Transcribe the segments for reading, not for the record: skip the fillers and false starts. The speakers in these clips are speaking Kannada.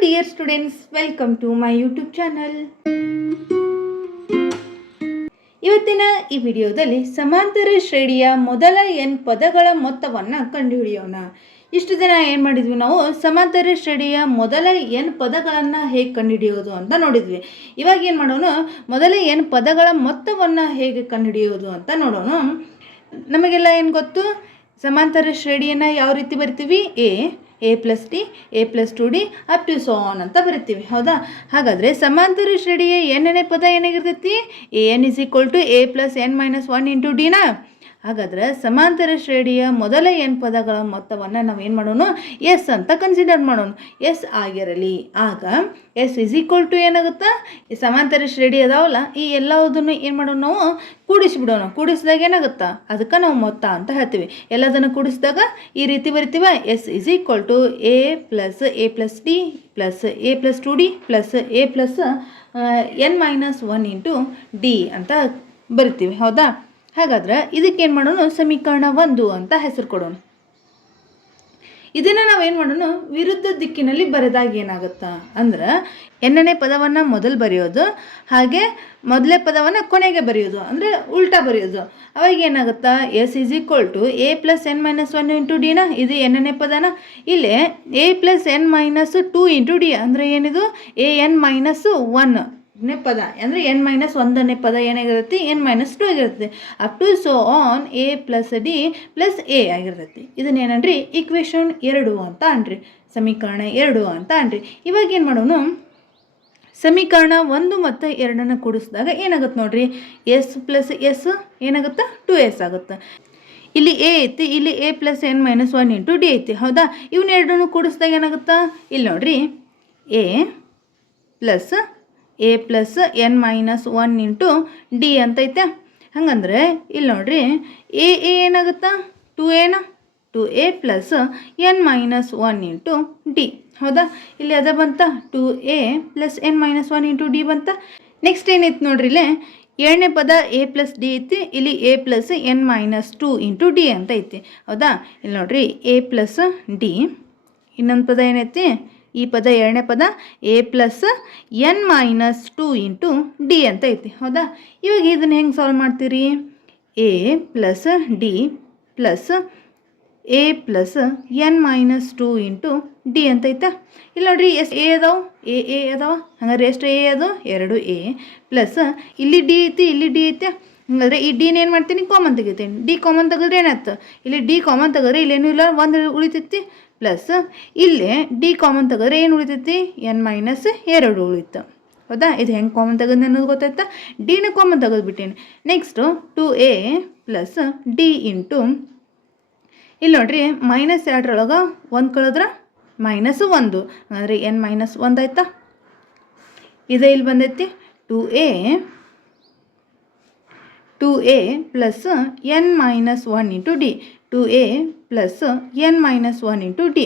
dear students, welcome to my YouTube channel. ಇವತ್ತಿನ ಈ ವಿಡಿಯೋದಲ್ಲಿ ಸಮಾಂತರ ಶ್ರೇಣಿಯ ಮೊದಲ n ಪದಗಳ ಮೊತ್ತವನ್ನು ಕಂಡುಹಿಡಿಯೋಣ. ಇಷ್ಟು ದಿನ ಏನು ಮಾಡಿದ್ವಿ, ನಾವು ಸಮಾಂತರ ಶ್ರೇಣಿಯ ಮೊದಲ n ಪದಗಳನ್ನು ಹೇಗೆ ಕಂಡುಹಿಡಿಯೋದು ಅಂತ ನೋಡಿದ್ವಿ. ಇವಾಗ ಏನು ಮಾಡೋಣ, ಮೊದಲ n ಪದಗಳ ಮೊತ್ತವನ್ನು ಹೇಗೆ ಕಂಡುಹಿಡಿಯೋದು ಅಂತ ನೋಡೋಣ. ನಮಗೆಲ್ಲ ಏನು ಗೊತ್ತು, ಸಮಾಂತರ ಶ್ರೇಣಿಯನ್ನು ಯಾವ ರೀತಿ ಬರಿತೀವಿ, a plus d, a plus 2d up to so on ಅಂತ ಬರಿತೀವಿ, ಹೌದಾ? ಹಾಗಾದರೆ ಸಮಾಂತರ ಶ್ರೇಣಿಯ ಎನ್ನೇ ಪದ ಏನಾಗಿರ್ತೈತಿ, an is equal to a plus n minus 1 into d ನಾ. ಹಾಗಾದ್ರೆ ಸಮಾಂತರ ಶ್ರೇಣಿಯ ಮೊದಲ n ಪದಗಳ ಮೊತ್ತವನ್ನು ನಾವು ಏನು ಮಾಡೋಣ, ಎಸ್ ಅಂತ ಕನ್ಸಿಡರ್ ಮಾಡೋಣ. ಎಸ್ ಆಗಿರಲಿ. ಆಗ ಎಸ್ ಇಸ್ ಈಕ್ವಲ್ ಟು ಏನಾಗುತ್ತಾ, ಈ ಸಮಾಂತರ ಶ್ರೇಣಿ ಅದಾವಲ್ಲ, ಈ ಎಲ್ಲದನ್ನು ಏನು ಮಾಡೋಣ, ನಾವು ಕೂಡಿಸಿಬಿಡೋಣ. ಕೂಡಿಸಿದಾಗ ಏನಾಗುತ್ತಾ, ಅದಕ್ಕೆ ನಾವು ಮೊತ್ತ ಅಂತ ಹೇಳ್ತೀವಿ. ಎಲ್ಲದನ್ನು ಕೂಡಿಸಿದಾಗ ಈ ರೀತಿ ಬರಿತೀವ, s is equal to a plus d plus a plus 2d plus a plus n minus 1 into d ಅಂತ ಬರಿತೀವಿ, ಹೌದಾ? ಹಾಗಾದ್ರೆ ಇದಕ್ಕೇನು ಮಾಡೋಣ, ಸಮೀಕರಣ 1 ಅಂತ ಹೆಸರು ಕೊಡೋಣ. ಇದನ್ನು ನಾವೇನು ಮಾಡೋಣ, ವಿರುದ್ಧ ದಿಕ್ಕಿನಲ್ಲಿ ಬರೆದಾಗ ಏನಾಗುತ್ತಾ ಅಂದ್ರೆ, ಎನ್ನನೇ ಪದವನ್ನು ಮೊದಲು ಬರೆಯೋದು, ಹಾಗೆ ಮೊದಲೇ ಪದವನ್ನು ಕೊನೆಗೆ ಬರೆಯೋದು, ಅಂದರೆ ಉಲ್ಟಾ ಬರೆಯೋದು. ಅವಾಗ ಏನಾಗುತ್ತಾ, s is equal to a plus n minus 1 into d ನ, ಇದು ಎನ್ನನೇ ಪದನ. ಇಲ್ಲಿ a plus n minus 2 into d ಅಂದರೆ ಏನಿದು, a n minus 1 ನೇ ಪದ, ಅಂದರೆ n ಮೈನಸ್ 1ನೇ ಪದ ಏನಾಗಿರುತ್ತೆ, n ಮೈನಸ್ 2 ಆಗಿರುತ್ತೆ. Up to so on a plus d plus a ಆಗಿರ್ತೈತಿ. ಇದನ್ನೇನನ್ರಿ, ಈಕ್ವೇಷನ್ 2 ಅಂತ ಅನ್ರಿ, ಸಮೀಕರಣ 2 ಅಂತ ಅನ್ರಿ. ಇವಾಗ ಏನು ಮಾಡೋಣ, ಸಮೀಕರಣ 1 ಮತ್ತು 2 ಕೂಡಿಸಿದಾಗ ಏನಾಗುತ್ತೆ ನೋಡ್ರಿ, ಎಸ್ ಪ್ಲಸ್ ಎಸ್ ಏನಾಗುತ್ತೆ, 2s ಆಗುತ್ತೆ. ಇಲ್ಲಿ ಎ ಐತಿ, ಇಲ್ಲಿ a plus n minus 1 into d ಐತಿ, ಹೌದಾ? ಇವನ್ನ ಎರಡನ್ನು ಕೂಡಿಸಿದಾಗ ಏನಾಗುತ್ತಾ, ಇಲ್ಲಿ ನೋಡ್ರಿ a plus n minus 1 into d ಅಂತೈತೆ. ಹಂಗಂದ್ರೆ ಇಲ್ಲಿ ನೋಡ್ರಿ ಎ ಏನಾಗುತ್ತಾ, 2a plus n minus 1 into d, ಹೌದಾ? ಇಲ್ಲಿ ಅದ ಬಂತ, 2a plus n minus 1 into d ಬಂತ. ನೆಕ್ಸ್ಟ್ ಏನೈತಿ ನೋಡ್ರಿ, ಇಲ್ಲಿ ಎರಡನೇ ಪದ a ಪ್ಲಸ್ ಡಿ ಐತಿ, ಇಲ್ಲಿ a plus n minus 2 into D ಅಂತ ಐತಿ, ಹೌದಾ? ಇಲ್ಲಿ ನೋಡ್ರಿ a ಪ್ಲಸ್ ಡಿ, ಇನ್ನೊಂದು ಪದ ಏನೈತಿ, ಈ ಪದ ಎರಡನೇ ಪದ a plus n minus 2 into D ಅಂತ ಐತಿ, ಹೌದಾ? ಇವಾಗ ಇದನ್ನು ಹೆಂಗೆ ಸಾಲ್ವ್ ಮಾಡ್ತೀರಿ, a plus D plus a plus n minus 2 into D ಅಂತ ಐತಾ. ಇಲ್ಲಿ ನೋಡ್ರಿ ಎಷ್ಟು ಎ ಅದಾವ, ಎ ಅದಾವ, ಹಂಗಾದ್ರೆ ಎಷ್ಟು ಎ ಅದು, 2a ಪ್ಲಸ್ ಇಲ್ಲಿ ಡಿ ಐತಿ, ಇಲ್ಲಿ ಡಿ ಐತೆ. ಹಂಗಾದ್ರೆ ಈ ಡಿನ ಏನು ಮಾಡ್ತೀನಿ, ಕಾಮನ್ ತೆಗಿತೀನಿ. ಡಿ ಕಾಮನ್ ತೆಗೆದ್ರೆ ಏನಾಯ್ತು, ಇಲ್ಲಿ ಡಿ ಕಾಮನ್ ತೆಗೆದ್ರೆ ಇಲ್ಲೇನು ಇಲ್ಲ, 1 ಉಳಿತೈತಿ. ಪ್ಲಸ್ ಇಲ್ಲೇ ಡಿ ಕಾಮನ್ ತೆಗೆದ್ರೆ ಏನು ಉಳಿತೈತಿ, n ಮೈನಸ್ 2 ಉಳಿತು, ಹೌದಾ? ಇದು ಹೆಂಗೆ ಕಾಮನ್ ತೆಗೆದು ಅನ್ನೋದು ಗೊತ್ತಾಯ್ತಾ, ಡಿನ ಕಾಮನ್ ತೆಗೆದುಬಿಟ್ಟೇನೆ. Next 2a plus d into, ಇಲ್ಲಿ ನೋಡ್ರಿ ಮೈನಸ್ 2ರೊಳಗೆ 1 ಕಳೆದ್ರೆ ಮೈನಸ್ 1, ಅಂದರೆ n ಮೈನಸ್ 1 ಆಯ್ತಾ. ಇದೇ ಇಲ್ಲಿ ಬಂದೈತಿ 2a plus n minus 1 into d, 2a plus n minus 1 into d.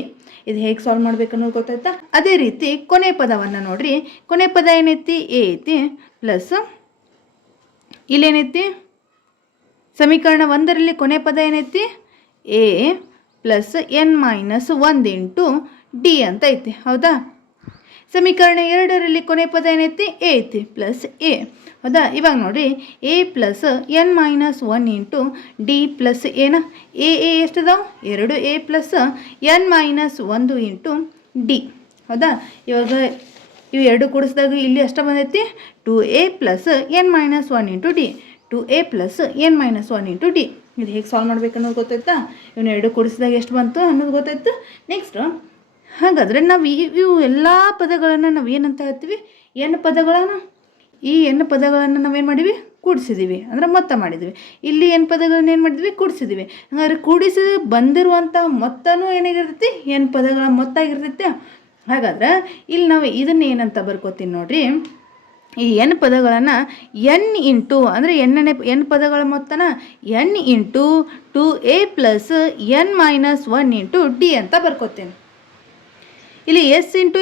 ಇದು ಹೇಗೆ ಸಾಲ್ವ್ ಮಾಡ್ಬೇಕು ಅನ್ನೋದು ಗೊತ್ತಾಯ್ತಾ. ಅದೇ ರೀತಿ ಕೊನೆ ಪದವನ್ನು ನೋಡ್ರಿ, ಕೊನೆ ಪದ ಏನೈತಿ, ಎ ಐತಿ, ಪ್ಲಸ್ ಇಲ್ಲೇನೈತಿ, ಸಮೀಕರಣ 1ರಲ್ಲಿ ಕೊನೆ ಪದ ಏನೈತಿ, a plus n minus 1 into D ಅಂತ ಐತಿ, ಹೌದಾ? ಸಮೀಕರಣ 2ರಲ್ಲಿ ಕೊನೆ ಪದ ಏನೈತಿ, ಎ ಐತಿ ಪ್ಲಸ್ ಎ, ಹೌದಾ? ಇವಾಗ ನೋಡಿರಿ a plus n minus 1 into d plus ಎನ, ಎ ಎಷ್ಟದಾವ, 2a plus n minus 1 into d, ಹೌದಾ? ಇವಾಗ ಇವು ಎರಡು ಕೂಡಿಸಿದಾಗ ಇಲ್ಲಿ ಎಷ್ಟು ಬಂದೈತಿ, 2a plus n minus 1 into d, 2a plus n minus 1 into d. ಇದು ಹೇಗೆ ಸಾಲ್ವ್ ಮಾಡ್ಬೇಕು ಅನ್ನೋದು ಗೊತ್ತಾಯ್ತಾ, ಇವನ್ನ ಎರಡು ಕೂಡಿಸಿದಾಗ ಎಷ್ಟು ಬಂತು ಅನ್ನೋದು ಗೊತ್ತಾಯ್ತು. ನೆಕ್ಸ್ಟ್ ಹಾಗಾದರೆ ನಾವು ಇವು ಎಲ್ಲ ಪದಗಳನ್ನು ನಾವು ಏನಂತ ಹೇಳ್ತೀವಿ, n ಪದಗಳನ್ನು. ಈ n ಪದಗಳನ್ನು ನಾವೇನು ಮಾಡಿದ್ವಿ, ಕೂಡಿಸಿದ್ದೀವಿ, ಅಂದರೆ ಮೊತ್ತ ಮಾಡಿದ್ವಿ. ಇಲ್ಲಿ n ಪದಗಳನ್ನ ಏನು ಮಾಡಿದ್ವಿ, ಕೂಡಿಸಿದ್ದೀವಿ. ಹಾಗಾದ್ರೆ ಕೂಡಿಸಿ ಬಂದಿರುವಂಥ ಮೊತ್ತನೂ ಏನಾಗಿರ್ತೈತಿ, n ಪದಗಳ ಮೊತ್ತ ಆಗಿರ್ತೈತೆ. ಹಾಗಾದ್ರೆ ಇಲ್ಲಿ ನಾವು ಇದನ್ನು ಏನಂತ ಬರ್ಕೋತೀನಿ ನೋಡ್ರಿ, ಈ n ಪದಗಳನ್ನು n ಇಂಟು, ಅಂದರೆ n ಪದಗಳ ಮೊತ್ತನ n into 2a plus n minus 1 into D ಅಂತ ಬರ್ಕೋತೀನಿ. ಇಲ್ಲಿ S into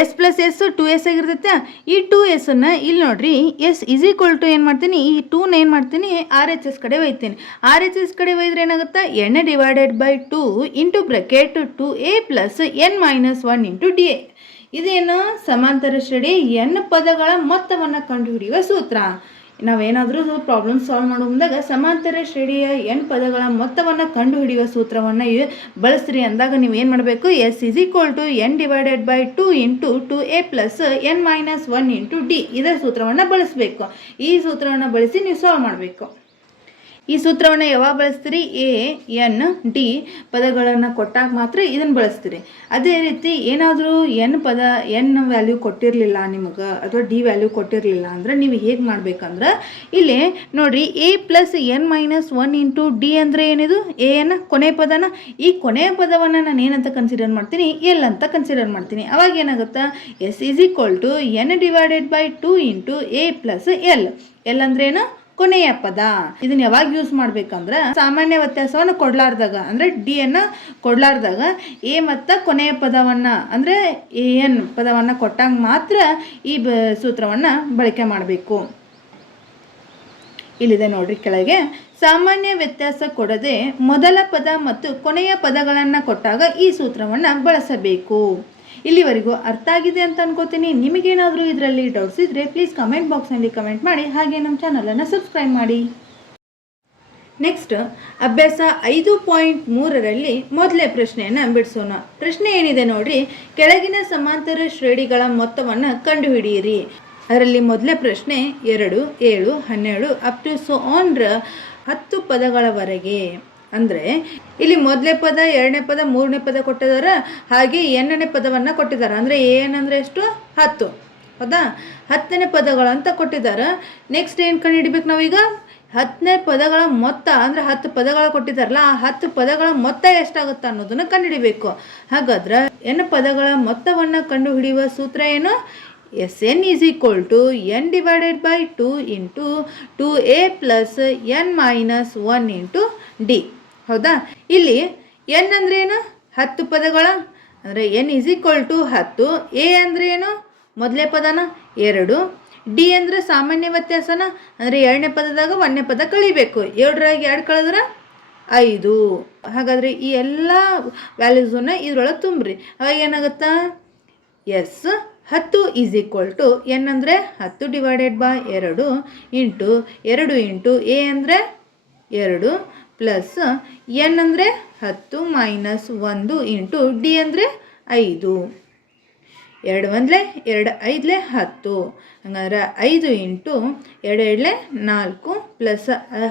S plus S 2s ಆಗಿರ್ತೈತೆ. ಈ 2sನ್ನು ಇಲ್ಲಿ ನೋಡ್ರಿ, ಎಸ್ ಇಸ್ ಈಕ್ವಲ್ ಟು ಏನು ಮಾಡ್ತೀನಿ, ಈ 2ನ ಏನು ಮಾಡ್ತೀನಿ, RHS ಕಡೆ ಒಯ್ತೀನಿ. RHS ಕಡೆ ಒಯ್ದ್ರೆ ಏನಾಗುತ್ತೆ, n divided by 2 into bracket 2a plus n minus 1 into D. ಇದೇನು ಸಮಾಂತರ ಶ್ರೇಣಿ n ಪದಗಳ ಮೊತ್ತವನ್ನು ಕಂಡುಹಿಡಿಯುವ ಸೂತ್ರ. ನಾವೇನಾದರೂ ಪ್ರಾಬ್ಲಮ್ ಸಾಲ್ವ್ ಮಾಡೋ ಮುಂದಾಗ ಸಮಾಂತರ ಶ್ರೇಣಿಯ n ಪದಗಳ ಮೊತ್ತವನ್ನು ಕಂಡುಹಿಡಿಯುವ ಸೂತ್ರವನ್ನು ಬಳಸ್ರಿ ಅಂದಾಗ ನೀವು ಏನು ಮಾಡಬೇಕು, S = n/2 × 2a + n - 1 × d ಇದರ ಸೂತ್ರವನ್ನು ಬಳಸಬೇಕು. ಈ ಸೂತ್ರವನ್ನು ಬಳಸಿ ನೀವು ಸಾಲ್ವ್ ಮಾಡಬೇಕು. ಈ ಸೂತ್ರವನ್ನು ಯಾವಾಗ ಬಳಸ್ತೀರಿ, ಎ ಎನ್ ಡಿ ಪದಗಳನ್ನು ಕೊಟ್ಟಾಗ ಮಾತ್ರ ಇದನ್ನು ಬಳಸ್ತೀರಿ. ಅದೇ ರೀತಿ ಏನಾದರೂ ಎನ್ ವ್ಯಾಲ್ಯೂ ಕೊಟ್ಟಿರಲಿಲ್ಲ ನಿಮಗೆ ಅಥವಾ ಡಿ ವ್ಯಾಲ್ಯೂ ಕೊಟ್ಟಿರಲಿಲ್ಲ ಅಂದರೆ ನೀವು ಹೇಗೆ ಮಾಡಬೇಕಂದ್ರೆ ಇಲ್ಲಿ ನೋಡಿರಿ, a + n - 1 × d ಅಂದರೆ ಏನಿದು, ಎ ಎನ್ ಕೊನೆ ಪದನ. ಈ ಕೊನೆಯ ಪದವನ್ನು ನಾನು ಏನಂತ ಕನ್ಸಿಡರ್ ಮಾಡ್ತೀನಿ, ಎಲ್ ಅಂತ ಕನ್ಸಿಡರ್ ಮಾಡ್ತೀನಿ. ಅವಾಗ ಏನಾಗುತ್ತೆ, S = n/2 × a + l. L ಅಂದ್ರೇನು, ಕೊನೆಯ ಪದ. ಇದನ್ನ ಯಾವಾಗ ಯೂಸ್ ಮಾಡ್ಬೇಕಂದ್ರೆ ಸಾಮಾನ್ಯ ವ್ಯತ್ಯಾಸವನ್ನು ಕೊಡ್ಲಾರ್ದಾಗ, ಅಂದರೆ ಡಿ ಅನ್ನು ಕೊಡ್ಲಾರ್ದಾಗ ಎ ಮತ್ತು ಕೊನೆಯ ಪದವನ್ನು ಅಂದರೆ ಎ ಎನ್ ಪದವನ್ನು ಕೊಟ್ಟಾಗ ಮಾತ್ರ ಈ ಸೂತ್ರವನ್ನು ಬಳಕೆ ಮಾಡಬೇಕು. ಇಲ್ಲಿದೆ ನೋಡ್ರಿ ಕೆಳಗೆ, ಸಾಮಾನ್ಯ ವ್ಯತ್ಯಾಸ ಕೊಡದೆ ಮೊದಲ ಪದ ಮತ್ತು ಕೊನೆಯ ಪದಗಳನ್ನು ಕೊಟ್ಟಾಗ ಈ ಸೂತ್ರವನ್ನು ಬಳಸಬೇಕು. ಇಲ್ಲಿವರೆಗೂ ಅರ್ಥ ಆಗಿದೆ ಅಂತ ಅನ್ಕೋತೀನಿ. ನಿಮಗೇನಾದರೂ ಇದರಲ್ಲಿ ಡೌಟ್ಸ್ ಇದ್ದರೆ ಪ್ಲೀಸ್ ಕಮೆಂಟ್ ಬಾಕ್ಸ್ನಲ್ಲಿ ಕಮೆಂಟ್ ಮಾಡಿ, ಹಾಗೆ ನಮ್ಮ ಚಾನಲನ್ನು ಸಬ್ಸ್ಕ್ರೈಬ್ ಮಾಡಿ. ನೆಕ್ಸ್ಟ್ ಅಭ್ಯಾಸ 5.3ರಲ್ಲಿ ಮೊದಲೇ ಪ್ರಶ್ನೆಯನ್ನು ಬಿಡಿಸೋಣ. ಪ್ರಶ್ನೆ ಏನಿದೆ ನೋಡ್ರಿ, ಕೆಳಗಿನ ಸಮಾಂತರ ಶ್ರೇಣಿಗಳ ಮೊತ್ತವನ್ನು ಕಂಡುಹಿಡಿಯಿರಿ. ಅದರಲ್ಲಿ ಮೊದಲೇ ಪ್ರಶ್ನೆ 2, 7, 12 ಅಪ್ ಟು ಸೊ ಆನ್ 10 ಪದಗಳವರೆಗೆ. ಅಂದರೆ ಇಲ್ಲಿ ಮೊದಲನೇ ಪದ, ಎರಡನೇ ಪದ, ಮೂರನೇ ಪದ ಕೊಟ್ಟಿದ್ದಾರೆ, ಹಾಗೆ ಎಣ್ಣನೇ ಪದವನ್ನು ಕೊಟ್ಟಿದ್ದಾರೆ. ಅಂದರೆ ಏನಂದರೆ ಎಷ್ಟು, 10. ಹೌದಾ, 10ನೇ ಪದಗಳು ಅಂತ ಕೊಟ್ಟಿದ್ದಾರೆ. ನೆಕ್ಸ್ಟ್ ಏನು ಕಂಡುಹಿಡಿಬೇಕು ನಾವೀಗ, 10ನೇ ಪದಗಳ ಮೊತ್ತ. ಅಂದರೆ 10 ಪದಗಳು ಕೊಟ್ಟಿದ್ದಾರಲ್ಲ, ಆ 10 ಪದಗಳ ಮೊತ್ತ ಎಷ್ಟಾಗುತ್ತೆ ಅನ್ನೋದನ್ನು ಕಂಡುಹಿಡಿಬೇಕು. ಹಾಗಾದ್ರೆ n ಪದಗಳ ಮೊತ್ತವನ್ನು ಕಂಡುಹಿಡಿಯುವ ಸೂತ್ರ ಏನು, Sn = n/2 × 2a + n - 1 × d. ಹೌದಾ, ಇಲ್ಲಿ n ಅಂದರೆ ಏನು, 10 ಪದಗಳ, ಅಂದರೆ n = 10. ಎ ಅಂದರೆ ಏನು, ಮೊದಲೇ ಪದನ 2. ಡಿ ಅಂದರೆ ಸಾಮಾನ್ಯ ವ್ಯತ್ಯಾಸನ, ಅಂದರೆ ಎರಡನೇ ಪದದಾಗ ಒಂದನೇ ಪದ ಕಳಿಬೇಕು. 7ರಾಗಿ 2 ಕಳೆದ್ರೆ 5. ಹಾಗಾದರೆ ಈ ಎಲ್ಲ ವ್ಯಾಲ್ಯೂಸನ್ನು ಇದರೊಳಗೆ ತುಂಬ್ರಿ. ಅವಾಗ ಏನಾಗುತ್ತಾ, ಎಸ್ 10 = n ಅಂದರೆ 10/2 × 2 × a ಅಂದರೆ 2 ಪ್ಲಸ್ n ಅಂದರೆ 10 - 1 × d ಅಂದರೆ 5. 2 1 2 5 10. ಹಂಗಂದ್ರೆ 5 × 2 2 4 ಪ್ಲಸ್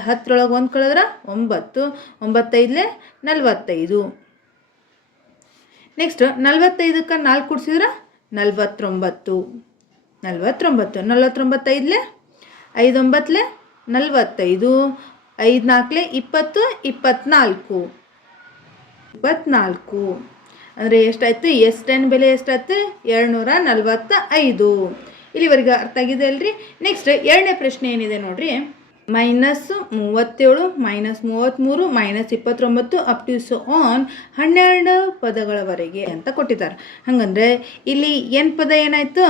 10ರೊಳಗೆ 1 ಕಳೆದ್ರೆ 9. 9 5 45. ನೆಕ್ಸ್ಟ್ 45ಕ್ಕೆ 4 ಕೂಡಿಸಿದ್ರೆ 49. 49 49 5 5 9 45. 5 4 20 24. 24 ಅಂದರೆ ಎಷ್ಟಾಯ್ತು, S10 ಬೆಲೆ ಎಷ್ಟಾಯ್ತು, 245. ಇಲ್ಲಿವರೆಗೆ ಅರ್ಥ ಆಗಿದೆ ಅಲ್ರಿ. ನೆಕ್ಸ್ಟ್ ಎರಡನೇ ಪ್ರಶ್ನೆ ಏನಿದೆ ನೋಡ್ರಿ, -37 -33 -29 ಅಪ್ ಟು ಸೊ ಆನ್ 12 ಪದಗಳವರೆಗೆ ಅಂತ ಕೊಟ್ಟಿದ್ದಾರೆ. ಹಾಗಂದ್ರೆ ಇಲ್ಲಿ n ಪದ ಏನಾಯಿತು,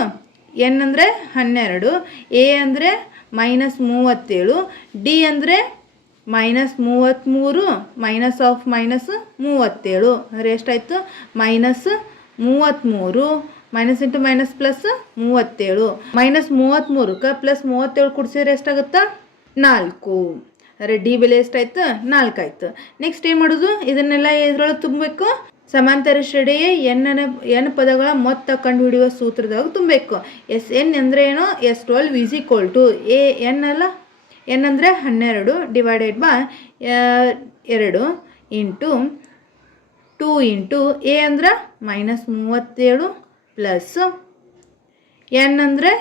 n ಅಂದರೆ 12, a ಅಂದರೆ -37, d ಅಂದರೆ -33 -37 ಅಂದರೆ ಎಷ್ಟಾಯಿತು, -33 ಮೈನಸ್ ಇಂಟು ಮೈನಸ್ ಪ್ಲಸ್ 37. -33ಕ್ಕೆ +37 ಕೂಡಿಸಿದ್ರೆ ಎಷ್ಟಾಗುತ್ತಾ, 4. ಅಂದರೆ ಡಿ ಬೆಲೆ ಎಷ್ಟಾಯ್ತು, 4 ಆಯಿತು. ನೆಕ್ಸ್ಟ್ ಏನು ಮಾಡೋದು, ಇದನ್ನೆಲ್ಲ ಇದರೊಳಗೆ ತುಂಬಬೇಕು. ಸಮಾಂತರ ಶ್ರೇಣಿಯ n ಪದಗಳ ಮೊತ್ತ ಕಂಡುಹಿಡಿಯುವ ಸೂತ್ರದಾಗ ತುಂಬಬೇಕು. Sn ಅಂದರೆ ಏನು, S12 = a n ಅಲ್ಲ, n ಅಂದರೆ 12 divided by 2 into 2 into a ಅಂದರೆ -37 ಪ್ಲಸ್ n ಅಂದರೆ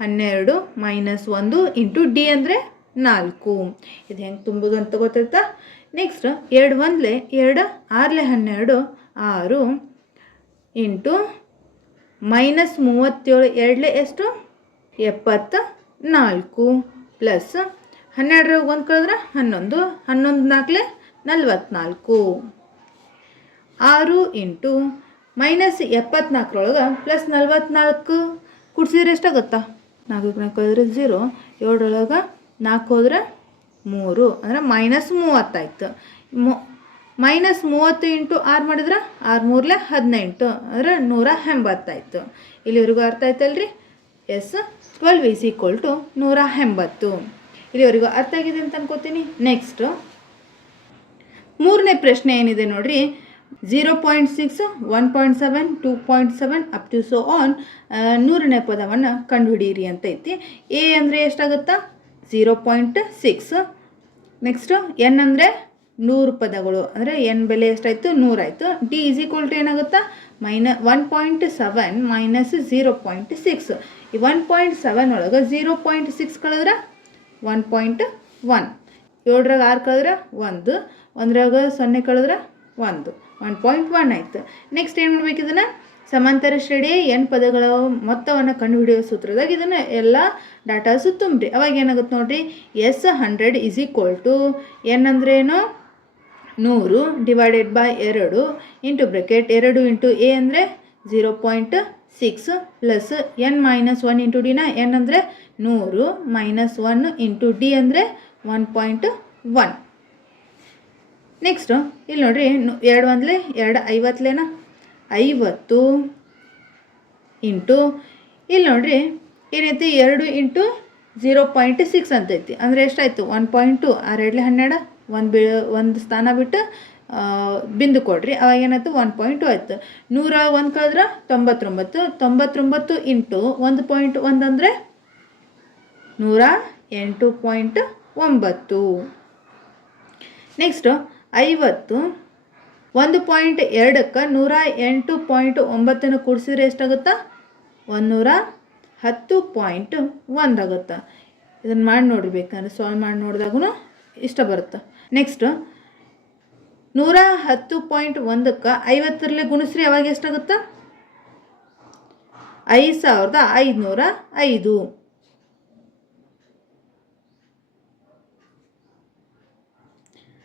12 -1 ಇಂಟು ಡಿ ಅಂದರೆ 4. ಇದು ಹೆಂಗೆ ತುಂಬೋದು ಅಂತ ಗೊತ್ತಾಯ್ತಾ. ನೆಕ್ಸ್ಟ್ 2 1 2 6 12 6 ಇಂಟು -37 2 ಎಷ್ಟು, 74 ಪ್ಲಸ್ 12 1 ಕಳೆದ್ರೆ 11 11 4 44. 6 ಇಂಟು -74 ಪ್ಲಸ್ 44 ಕೂಡಿಸಿದ್ರೆ ಎಷ್ಟಾಗುತ್ತಾ, 4 4 ಹೋದ್ರೆ 0, 7 4 ಹೋದ್ರೆ 3 ಅಂದರೆ -30 ಆಯಿತು. -30 ಇಂಟು 6 ಮಾಡಿದ್ರೆ 6 3 18 ಅಂದರೆ 180 ಆಯಿತು. ಇಲ್ಲಿವರೆಗೂ ಅರ್ಥ ಆಯ್ತಲ್ರಿ? S 12 is equal to 180. ಇಲ್ಲಿವರೆಗೂ ಅರ್ಥ ಆಗಿದೆ ಅಂತ ಅನ್ಕೋತೀನಿ. ನೆಕ್ಸ್ಟು ಮೂರನೇ ಪ್ರಶ್ನೆ ಏನಿದೆ ನೋಡ್ರಿ. 0.6, 1.7, 2.7 ಅಪ್ ಟು ಸೋ ಆನ್ 100ನೇ ಪದವನ್ನು ಕಂಡುಹಿಡಿಯಿರಿ ಅಂತ ಐತಿ. ಎ ಅಂದರೆ ಎಷ್ಟಾಗುತ್ತಾ? 0.6. ನೆಕ್ಸ್ಟು ಎನ್ ಅಂದರೆ 100 ಪದಗಳು ಅಂದರೆ ಎನ್ ಬೆಲೆ ಎಷ್ಟಾಯಿತು? 100 ಆಯಿತು. ಡಿ ಈಸ್ ಈಕ್ವಲ್ ಟು ಏನಾಗುತ್ತಾ? 1.7 ಮೈನಸ್ 0.6. ಈ 1.7 ಒಳಗೆ 0.6 ಕಳೆದ್ರೆ 1.1. 7ರಾಗ 6 ಕಳೆದ್ರೆ 1, 1ರಾಗ 0 ಕಳೆದ್ರೆ 1.1 ಆಯಿತು. ನೆಕ್ಸ್ಟ್ ಏನು ಮಾಡ್ಬೇಕು? ಇದನ್ನು ಸಮಾಂತರ ಶ್ರೇಣಿಯ ಎನ್ ಪದಗಳ ಮೊತ್ತವನ್ನು ಕಂಡುಹಿಡಿಯುವ ಸೂತ್ರದಾಗ ಇದನ್ನು ಎಲ್ಲ ಡಾಟಾಸು ತುಂಬ್ರಿ. ಅವಾಗ ಏನಾಗುತ್ತೆ ನೋಡಿರಿ. S 100 is equal to n ಅಂದ್ರೇನು? 100 divided by 2 into bracket 2 into a ಅಂದರೆ 0.6 ಪ್ಲಸ್ ಎನ್ ಮೈನಸ್ 1 ಇಂಟು ಡಿನ ಎನ್ ಅಂದರೆ 100 ಮೈನಸ್ 1 ಇಂಟು ಡಿ ಅಂದರೆ 1.1. ನೆಕ್ಸ್ಟು ಇಲ್ಲಿ ನೋಡಿರಿ. 2 1 2 50 50 ಇಂಟು ಇಲ್ಲಿ ನೋಡಿರಿ ಏನೈತಿ? 2 ಇಂಟು 0.6 ಅಂತೈತಿ. ಅಂದರೆ ಎಷ್ಟಾಯಿತು? 1.2. 6 2 12 ಒಂದು ಸ್ಥಾನ ಬಿಟ್ಟು ಬಿಂದು ಕೊಡ್ರಿ. ಅವಾಗ ಏನಾಯ್ತು? 1.2 ಆಯಿತು. 101 ಕಳೆದ್ರೆ 99. 99 ಇಂಟು 1.1 ಅಂದರೆ 108.9. ನೆಕ್ಸ್ಟು 50 1.2ಕ್ಕೆ 108.9 ಕೂಡಿಸಿದ್ರೆ ಎಷ್ಟಾಗುತ್ತಾ? 110.1 ಆಗುತ್ತಾ. ಇದನ್ನು ಮಾಡಿ ನೋಡಿರ್ಬೇಕಂದ್ರೆ ಸಾಲ್ವ್ ಮಾಡಿ ನೋಡಿದಾಗೂ ಇಷ್ಟ ಬರುತ್ತೆ. ನೆಕ್ಸ್ಟು 110.1ಕ್ಕೆ 50ರಲ್ಲಿ ಗುಣಿಸ್ರಿ. ಅವಾಗ ಎಷ್ಟಾಗುತ್ತಾ? 5505.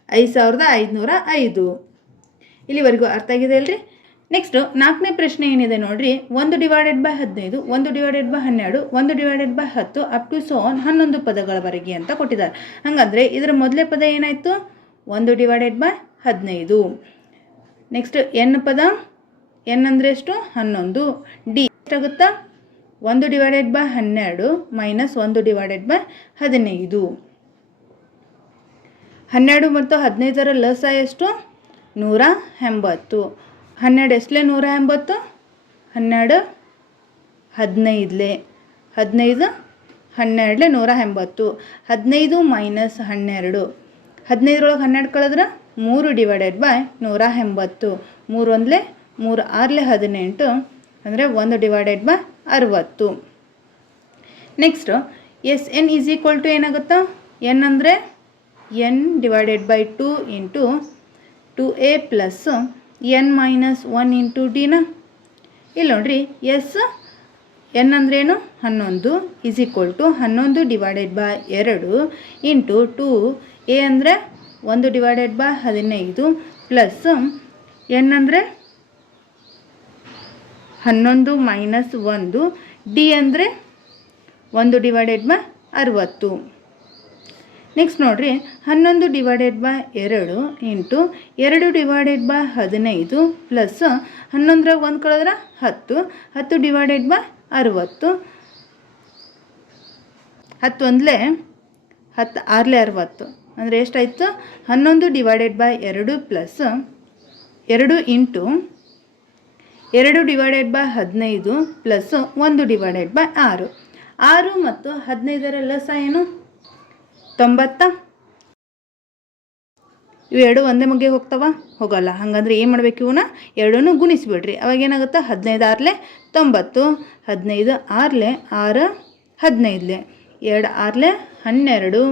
5505. ಇಲ್ಲಿವರೆಗೂ ಅರ್ಥ ಆಗಿದೆ ಅಲ್ರಿ? ನೆಕ್ಸ್ಟು 4ನೇ ಪ್ರಶ್ನೆ ಏನಿದೆ ನೋಡಿರಿ. 1 divided by 15, 1 divided by 12, 1 divided by 10 up to so on 11 ಪದಗಳವರೆಗೆ ಅಂತ ಕೊಟ್ಟಿದ್ದಾರೆ. ಹಾಗಾದರೆ ಇದರ ಮೊದಲೇ ಪದ ಏನಾಯಿತು? 1 ಡಿವೈಡೆಡ್ ಬೈ 15. ನೆಕ್ಸ್ಟ್ ಎನ್ ಪದ. ಎನ್ ಅಂದರೆ ಎಷ್ಟು? 11. ಡಿ ಎಷ್ಟಾಗುತ್ತಾ? 1 divided by 12 minus 1 divided by 15. 12 ಮತ್ತು 15ರ ಲಸ ಎಷ್ಟು? 180. 12 ಎಷ್ಟಲೇ 180? 12 15 15 12 180. 15 ಮೈನಸ್ 12. 15ರೊಳಗೆ 12 ಕಳೆದ್ರೆ 3 ಡಿವೈಡೆಡ್ ಬೈ 180. 3 1 3 6 18 ಅಂದರೆ 1 divided by 60. Next s n is equal to ಏನಾಗುತ್ತಾ? ಎನ್ ಅಂದರೆ n divided by 2 into 2a plus n minus 1 into ಡಿನ. ಇಲ್ಲಿ ನೋಡಿರಿ. ಎಸ್ ಎನ್ ಅಂದ್ರೇನು? 11 is equal to 11 divided by 2 into 2 a ಅಂದರೆ 1 ಡಿವೈಡೆಡ್ ಬೈ 15 ಪ್ಲಸ್ ಎನ್ ಅಂದರೆ 11 ಮೈನಸ್ 1 ಡಿ ಅಂದರೆ 1 ಡಿವೈಡೆಡ್ ಬೈ 60. ನೆಕ್ಸ್ಟ್ ನೋಡಿರಿ. 11 divided by 2 into 2 divided by 15 plus 11ರಾಗ 1 ಕಳೆದ್ರೆ 10. 10 ಡಿವೈಡೆಡ್ ಬೈ 60. 10 1 10 6 60 ಅಂದರೆ ಎಷ್ಟಾಯಿತು? 11 divided by 2 plus 2 into 2 divided by 15 plus 1 divided by 6. 6 ಮತ್ತು 15ರ ಲಸ ಏನು? 90. ಇವೆರಡು ಒಂದೇ ಮುಗಿಗೆ ಹೋಗ್ತಾವ? ಹೋಗಲ್ಲ. ಹಾಗಂದ್ರೆ ಏನು ಮಾಡಬೇಕು? ಇವನ್ನ ಎರಡೂ ಗುಣಿಸ್ಬಿಡ್ರಿ. ಅವಾಗ ಏನಾಗುತ್ತೆ? 15 6 90. 15 6 6 15 2 6 12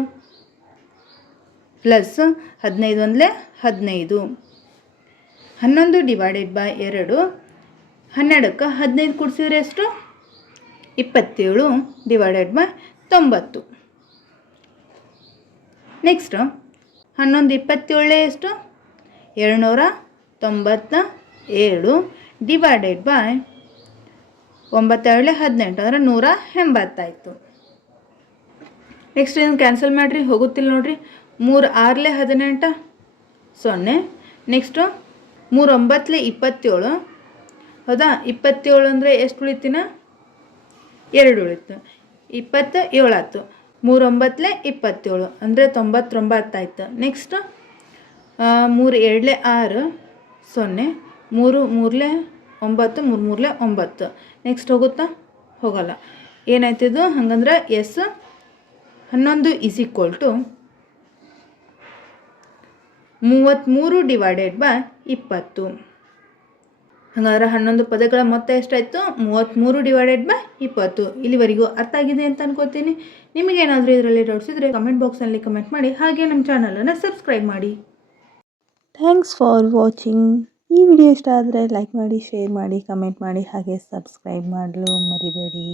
ಪ್ಲಸ್ 15 1 15. 11 divided by 2. 12ಕ್ಕೆ 15 ಕೂಡಿಸಿದ್ರೆ ಎಷ್ಟು? 27 ಡಿವೈಡೆಡ್ ಬೈ 90. ನೆಕ್ಸ್ಟು 11 27 ಎಷ್ಟು? 297 ಡಿವೈಡೆಡ್ ಬೈ 9 7 18 ಅಂದರೆ 180 ಆಯಿತು. ನೆಕ್ಸ್ಟ್ ಇದನ್ನು ಕ್ಯಾನ್ಸಲ್ ಮಾಡಿರಿ. ಹೋಗುತ್ತಿಲ್ಲ ನೋಡಿರಿ. 3 6 18 0. ನೆಕ್ಸ್ಟು 3 9 27. ಹೌದಾ, 27 ಅಂದರೆ ಎಷ್ಟು ಉಳಿತಿನ? 2 ಉಳಿತು. 27 ಆಯ್ತು. 3 9 27 ಅಂದರೆ 99 ಆಯ್ತು. ನೆಕ್ಸ್ಟ್ 3 2 6 0, 3 3 9, 3 3 9. ನೆಕ್ಸ್ಟ್ ಹೋಗುತ್ತಾ? ಹೋಗಲ್ಲ. ಏನಾಯ್ತಿದು? ಹಾಗಂದ್ರೆ ಎಸ್ 11 = 33 / 20. ಹಾಗಾದ್ರೆ 11 ಪದಗಳ ಮೊತ್ತ ಎಷ್ಟಾಯಿತು? 33 / 20. ಇಲ್ಲಿವರೆಗೂ ಅರ್ಥ ಆಗಿದೆ ಅಂತ ಅನ್ಕೋತೀನಿ. ನಿಮಗೇನಾದರೂ ಇದರಲ್ಲಿ ಡೌಟ್ಸ್ ಇದ್ದರೆ ಕಮೆಂಟ್ ಬಾಕ್ಸಲ್ಲಿ ಕಮೆಂಟ್ ಮಾಡಿ, ಹಾಗೆ ನಮ್ಮ ಚಾನಲನ್ನು ಸಬ್ಸ್ಕ್ರೈಬ್ ಮಾಡಿ. Thanks for watching. ಈ ವಿಡಿಯೋ ಇಷ್ಟ ಆದರೆ ಲೈಕ್ ಮಾಡಿ, ಶೇರ್ ಮಾಡಿ, ಕಮೆಂಟ್ ಮಾಡಿ, ಹಾಗೆ ಸಬ್ಸ್ಕ್ರೈಬ್ ಮಾಡಲು ಮರಿಬೇಡಿ.